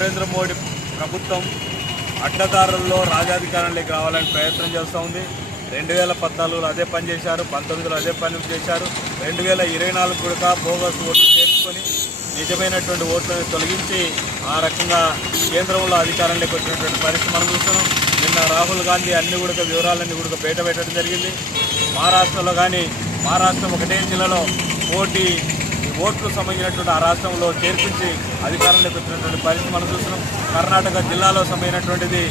నరేంద్ర మోడీ ప్రభుత్వం అడ్డదారుల్లో రాజాధికారంలోకి రావాలని ప్రయత్నం చేస్తూ ఉంది. రెండు వేల పద్నాలుగులో అదే పని చేశారు పంతొమ్మిదిలో అదే పని చేశారు. రెండు వేల ఇరవై నాలుగు కూడా బోగస్ ఓట్లు చేర్చుకొని నిజమైనటువంటి ఓట్లను తొలగించి ఆ రకంగా కేంద్రంలో అధికారంలోకి వచ్చినటువంటి పరిస్థితి మనం చూస్తున్నాం. నిన్న రాహుల్ గాంధీ అన్ని కూడా వివరాలన్నీ కూడా బయట పెట్టడం జరిగింది. మహారాష్ట్రలో కానీ మహారాష్ట్ర ఒకటే జిల్లాలో పోటీ ఓట్లు సంబంధించినటువంటి ఆ రాష్ట్రంలో చేర్పించి అధికారంలో పెట్టినటువంటి పరిస్థితి మనం చూస్తున్నాం. కర్ణాటక జిల్లాలో సంబంధించినటువంటిది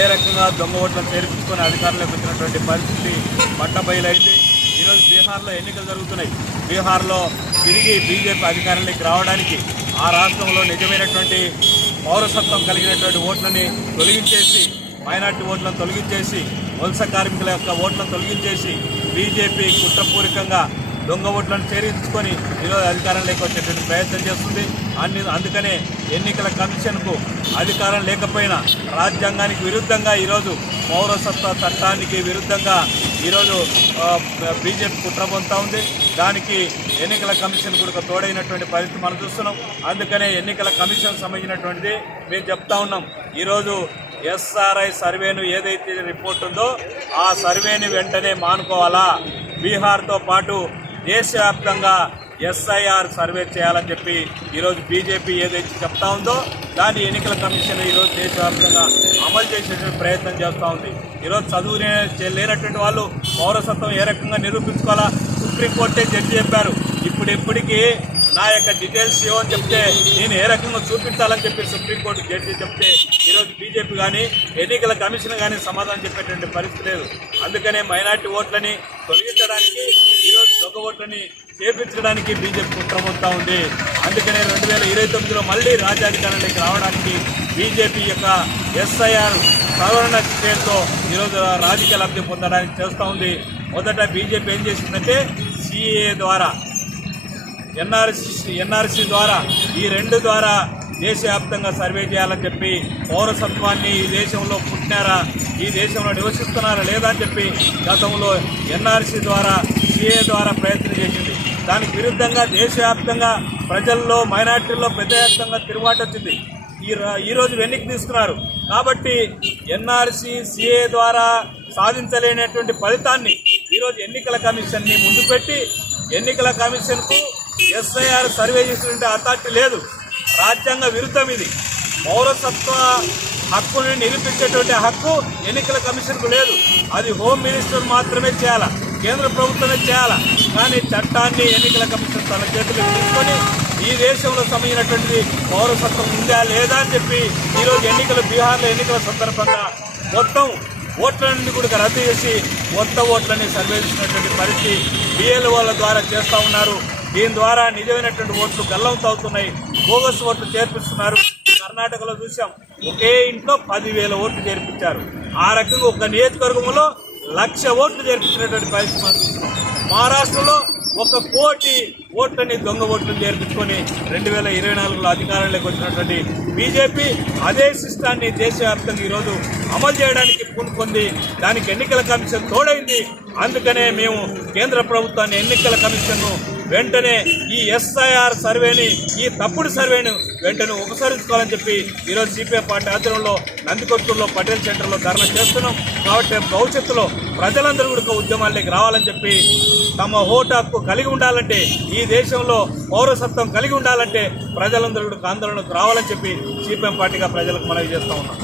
ఏ రకంగా దొంగ ఓట్లను చేర్పించుకొని అధికారంలో పెట్టినటువంటి పరిస్థితి పట్టబయలైంది ఈరోజు బీహార్లో ఎన్నికలు జరుగుతున్నాయి. బీహార్లో తిరిగి బీజేపీ అధికారంలోకి రావడానికి ఆ రాష్ట్రంలో నిజమైనటువంటి పౌరసత్వం కలిగినటువంటి ఓట్లని తొలగించేసి మైనార్టీ ఓట్లను తొలగించేసి వలస కార్మికుల యొక్క ఓట్లను తొలగించేసి బీజేపీ కుట్రపూరికంగా దొంగ ఓట్లను చేరించుకొని ఈరోజు అధికారంలోకి వచ్చేటువంటి ప్రయత్నం చేస్తుంది. అన్ని అందుకనే ఎన్నికల కమిషన్కు అధికారం లేకపోయినా రాజ్యాంగానికి విరుద్ధంగా ఈరోజు పౌరసత్వ చట్టానికి విరుద్ధంగా ఈరోజు బీజేపీ కుట్ర పొందుతూ ఉంది. దానికి ఎన్నికల కమిషన్ కూడా తోడైనటువంటి పరిస్థితి మనం చూస్తున్నాం. అందుకనే ఎన్నికల కమిషన్ సంబంధించినటువంటిది మేము చెప్తా ఉన్నాం. ఈరోజు ఎస్ఆర్ఐ సర్వేను ఏదైతే రిపోర్ట్ ఉందో ఆ సర్వేని వెంటనే మానుకోవాలా? బీహార్తో పాటు దేశవ్యాప్తంగా ఎస్ఐఆర్ సర్వే చేయాలని చెప్పి ఈరోజు బీజేపీ ఏదైతే చెప్తా ఉందో దాన్ని ఎన్నికల కమిషన్ ఈరోజు దేశవ్యాప్తంగా అమలు చేసేటువంటి ప్రయత్నం చేస్తూ ఉంది. ఈరోజు చదువు లేనటువంటి వాళ్ళు పౌరసత్వం ఏ రకంగా నిరూపించుకోవాలా? సుప్రీంకోర్టే జడ్జి చెప్పారు. ఇప్పుడు ఇప్పటికీ నా యొక్క డీటెయిల్స్ ఏమని చెప్తే నేను ఏ రకంగా చూపించాలని చెప్పి సుప్రీంకోర్టు జడ్జి చెప్తే ఈరోజు బీజేపీ కానీ ఎన్నికల కమిషన్ కానీ సమాధానం చెప్పేటువంటి పరిస్థితి లేదు. అందుకనే మైనార్టీ ఓట్లని తొలగించడానికి ఈరోజు ఓట్లని చేపించడానికి బీజేపీ కుట్రమవుతా ఉంది. అందుకనే రెండు వేల ఇరవై తొమ్మిదిలో మళ్ళీ రాజ్యాధికారంలోకి రావడానికి బీజేపీ యొక్క ఎస్ఐఆర్ సవరణ పేరుతో ఈరోజు రాజకీయ లబ్ధి పొందడానికి చేస్తూ ఉంది. మొదట బీజేపీ ఏం చేసిందంటే సిఏ ద్వారా ఎన్ఆర్సి ఎన్ఆర్సి ద్వారా ఈ రెండు ద్వారా దేశవ్యాప్తంగా సర్వే చేయాలని చెప్పి పౌరసత్వాన్ని ఈ దేశంలో పుట్టినారా ఈ దేశంలో నివసిస్తున్నారా లేదా అని చెప్పి గతంలో ఎన్ఆర్సీ ద్వారా సిఏ ద్వారా ప్రయత్నం చేసింది. దానికి విరుద్ధంగా దేశవ్యాప్తంగా ప్రజల్లో మైనార్టీల్లో పెద్ద ఎత్తంగా తిరుగుబాటు వచ్చింది. ఈ ర- ఈ వెనక్కి తీసుకున్నారు. కాబట్టి ఎన్ఆర్సీ సిఏ ద్వారా సాధించలేనటువంటి ఫలితాన్ని ఈరోజు ఎన్నికల కమిషన్ని ముందు పెట్టి ఎన్నికల కమిషన్కు ఎస్ఐఆర్ సర్వే చేసినటువంటి అథారిటీ లేదు. రాజ్యాంగ విరుద్ధం ఇది. పౌరసత్వ హక్కుని నిరూపించేటువంటి హక్కు ఎన్నికల కమిషన్కు లేదు. అది హోమ్ మినిస్టర్ మాత్రమే చేయాలా? కేంద్ర ప్రభుత్వమే చేయాలా? కానీ చట్టాన్ని ఎన్నికల కమిషన్ తన చేతులకు తీసుకొని ఈ దేశంలో సంబంధించినటువంటి పౌరసత్వం ఉందా లేదా అని చెప్పి ఈరోజు ఎన్నికలు బీహార్లో ఎన్నికల సందర్భంగా మొత్తం ఓట్లన్నీ కూడా రద్దు చేసి కొత్త ఓట్లని సర్వే చేసినటువంటి పరిస్థితి బిఎల్ఓల ద్వారా చేస్తూ ఉన్నారు. దీని ద్వారా నిజమైనటువంటి ఓట్లు గల్లంత అవుతున్నాయి. బోగస్ ఓట్లు చేర్పిస్తున్నారు. కర్ణాటకలో చూసాం ఒకే ఇంట్లో పదివేల ఓట్లు చేర్పించారు. ఆ రకంగా ఒక నియోజకవర్గంలో లక్ష ఓట్లు చేర్పించినటువంటి పరిస్థితి మహారాష్ట్రలో ఒక కోటి ఓట్లని దొంగ ఓట్లు చేర్పించుకొని రెండు వేల ఇరవై నాలుగులో అధికారంలోకి వచ్చినటువంటి బీజేపీ అదే సిస్టాన్ని దేశవ్యాప్తంగా ఈరోజు అమలు చేయడానికి పూనుకుంది దానికి ఎన్నికల కమిషన్ తోడైంది. అందుకనే మేము కేంద్ర ప్రభుత్వాన్ని ఎన్నికల కమిషన్ను వెంటనే ఈ ఎస్ఐఆర్ సర్వేని ఈ తప్పుడు సర్వేను వెంటనే ఉపసరించుకోవాలని చెప్పి ఈరోజు సిపిఐ పార్టీ ఆధ్వర్యంలో నందికొత్తూరులో పటేల్ సెంటర్లో ధర్నా చేస్తున్నాం. కాబట్టి భవిష్యత్తులో ప్రజలందరూ కూడా ఉద్యమాల్లోకి రావాలని చెప్పి తమ ఓటు హక్కు కలిగి ఉండాలంటే ఈ దేశంలో పౌరసత్వం కలిగి ఉండాలంటే ప్రజలందరూ ఆందోళనకు రావాలని చెప్పి సిపిఎం పార్టీగా ప్రజలకు మనవి చేస్తా ఉన్నాం.